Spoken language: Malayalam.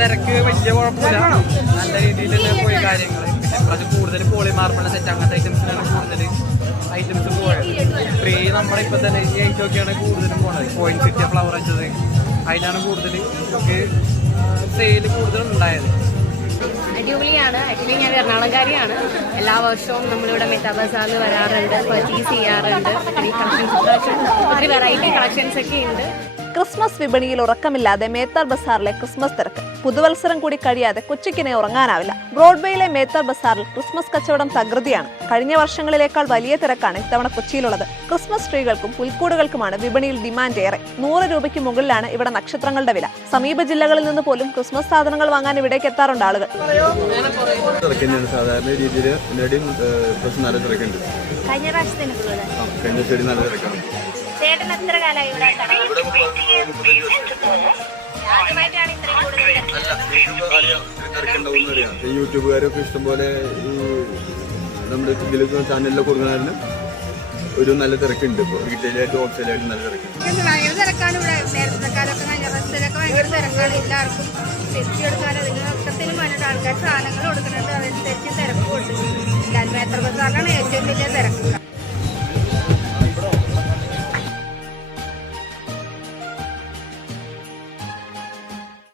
തിരക്ക് വലിയ കുഴപ്പമില്ല, നല്ല രീതിയിൽ തന്നെ പോയി കാര്യങ്ങൾ. പിന്നെ അത് കൂടുതൽ പോളി മാർബിൾ സെറ്റ് അങ്ങനത്തെ ഐറ്റംസിനാണ് കൂടുതൽ ഐറ്റംസ് പോയത്. ഫ്രീ നമ്മുടെ ഇപ്പം തന്നെ ഈ ഐറ്റമൊക്കെയാണ് കൂടുതലും പോണത്. പോയിന്റ് സിറ്റിയ ഫ്ലവർ വെച്ചത് അതിനാണ് കൂടുതൽ നമുക്ക് സെയിൽ കൂടുതൽ ഉണ്ടായത്. അടിപൊളിയാണ്. ആക്ച്വലി ഞാൻ എറണാകുളംകാരിയാണ്. എല്ലാ വർഷവും നമ്മളിവിടെ മെറ്റാ ബസാറിൽ വരാറുണ്ട്, പർച്ചേസ് ചെയ്യാറുണ്ട്. ഒത്തിരി വെറൈറ്റി കളക്ഷൻസ് ഒക്കെ ഉണ്ട്. ക്രിസ്മസ് വിപണിയിൽ ഉറക്കമില്ലാതെ മേത്താർ ബസാറിലെ ക്രിസ്മസ് തിരക്ക്. പുതുവത്സരം കൂടി കഴിയാതെ കൊച്ചിക്കിനെ ഉറങ്ങാനാവില്ല. ബ്രോഡ്വേയിലെ മേത്താർ ബസാറിൽ ക്രിസ്മസ് കച്ചവടം തകൃതിയാണ്. കഴിഞ്ഞ വർഷങ്ങളിലേക്കാൾ വലിയ തിരക്കാണ് ഇത്തവണ കൊച്ചിയിലുള്ളത്. ക്രിസ്മസ് ട്രീകൾക്കും പുൽക്കൂടുകൾക്കുമാണ് വിപണിയിൽ ഡിമാൻഡ് ഏറെ. 100 രൂപയ്ക്ക് മുകളിലാണ് ഇവിടെ നക്ഷത്രങ്ങളുടെ വില. സമീപ ജില്ലകളിൽ നിന്ന് പോലും ക്രിസ്മസ് സാധനങ്ങൾ വാങ്ങാൻ ഇവിടേക്ക് എത്താറുണ്ട് ആളുകൾ. സാധാരണ രീതിയിൽ നല്ല തിരക്കുണ്ട്. കഴിഞ്ഞ പ്രാവശ്യത്തിന് നല്ല തിരക്കാണ്. ചേട്ടൻ എത്ര കാലമായി യൂട്യൂബുകാരൊക്കെ ഇഷ്ടംപോലെ നമ്മുടെ ഇതിലൊക്കെ ചാനലിലൊക്കെ കൊടുക്കുന്നതിന് ഒരു നല്ല തിരക്കുണ്ട്. ഇപ്പോൾ റീറ്റെയിലായിട്ട് ഹോൾസെയിലായിട്ട് നല്ല തിരക്കുണ്ട്. ഭയങ്കര തിരക്കാണ് ഇവിടെ. നേരത്തെ കാലമൊക്കെ കഴിഞ്ഞ ബസ്സിലൊക്കെ ഭയങ്കര തിരക്കാണ്. എല്ലാവർക്കും തെറ്റിയെടുക്കാനും അതിന് മൊത്തത്തിലും വന്നിട്ട് ആൾക്കാർ സാധനങ്ങൾ കൊടുക്കുന്നുണ്ട്. അതനുസരിച്ച് തിരക്കുണ്ട്.